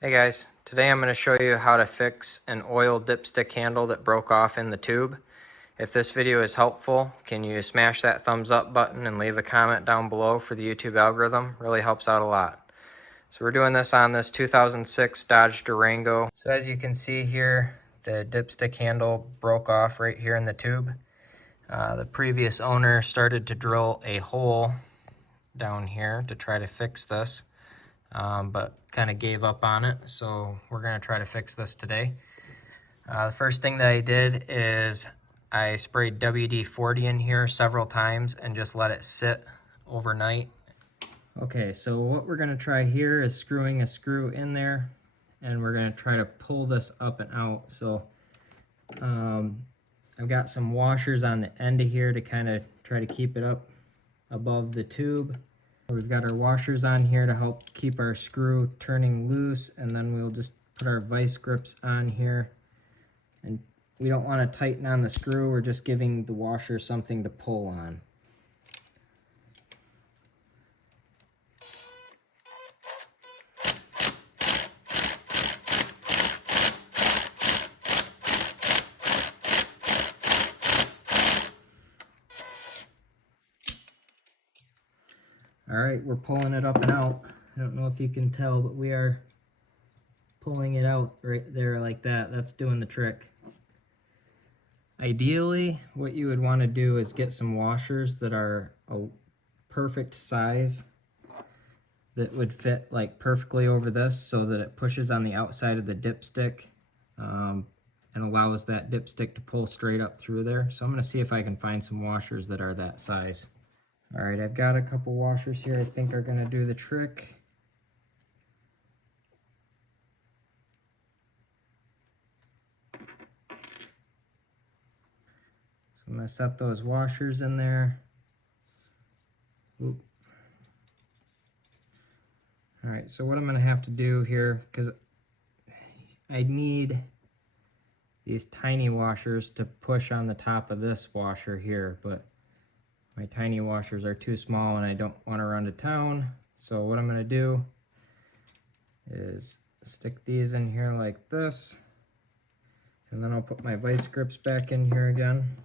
Hey guys, today I'm going to show you how to fix an oil dipstick handle that broke off in the tube. If this video is helpful, can you smash that thumbs up button and leave a comment down below for the YouTube algorithm? Really helps out a lot. So we're doing this on this 2006 Dodge Durango. So as you can see here, the dipstick handle broke off right here in the tube. The previous owner started to drill a hole down here to try to fix this. But kind of gave up on it, so we're going to try to fix this today. The first thing that I did is I sprayed WD-40 in here several times and just let it sit overnight. Okay, so what we're going to try here is screwing a screw in there, and we're going to try to pull this up and out. So I've got some washers on the end of here to kind of try to keep it up above the tube. We've got our washers on here to help keep our screw turning loose, and then we'll just put our vice grips on here. And we don't want to tighten on the screw, we're just giving the washer something to pull on. Alright, we're pulling it up and out. I don't know if you can tell, but we are pulling it out right there like that. That's doing the trick. Ideally, what you would want to do is get some washers that are a perfect size that would fit like perfectly over this so that it pushes on the outside of the dipstick and allows that dipstick to pull straight up through there. So I'm going to see if I can find some washers that are that size. Alright, I've got a couple washers here I think are going to do the trick. So I'm going to set those washers in there. Oop. Alright, so what I'm going to have to do here, because I need these tiny washers to push on the top of this washer here, but my tiny washers are too small and I don't want to run to town. So what I'm going to do is stick these in here like this, and then I'll put my vice grips back in here again.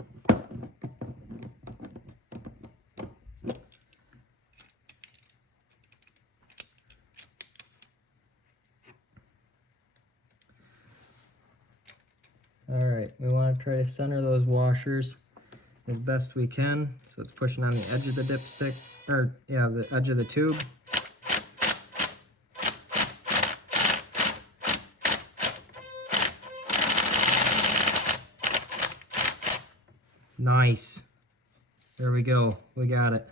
Alright, we want to try to center those washers as best we can, so it's pushing on the edge of the dipstick, or yeah, the edge of the tube. Nice. There we go, we got it.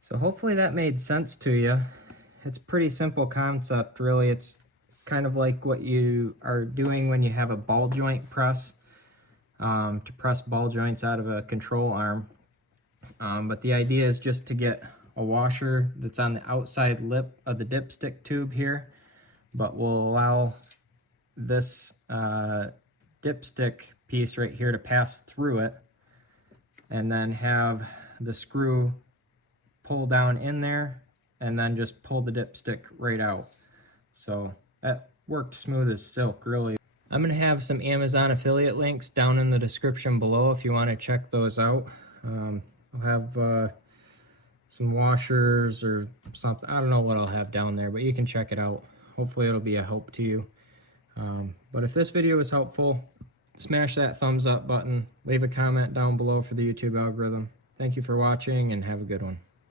So hopefully that made sense to you. It's a pretty simple concept, really. It's kind of like what you are doing when you have a ball joint press. To press ball joints out of a control arm. But the idea is just to get a washer that's on the outside lip of the dipstick tube here, but will allow this dipstick piece right here to pass through it, and then have the screw pull down in there and then just pull the dipstick right out. So that worked smooth as silk, really. I'm going to have some Amazon affiliate links down in the description below if you want to check those out. I'll have some washers or something. I don't know what I'll have down there, but you can check it out. Hopefully it'll be a help to you. But if this video was helpful, smash that thumbs up button. Leave a comment down below for the YouTube algorithm. Thank you for watching and have a good one.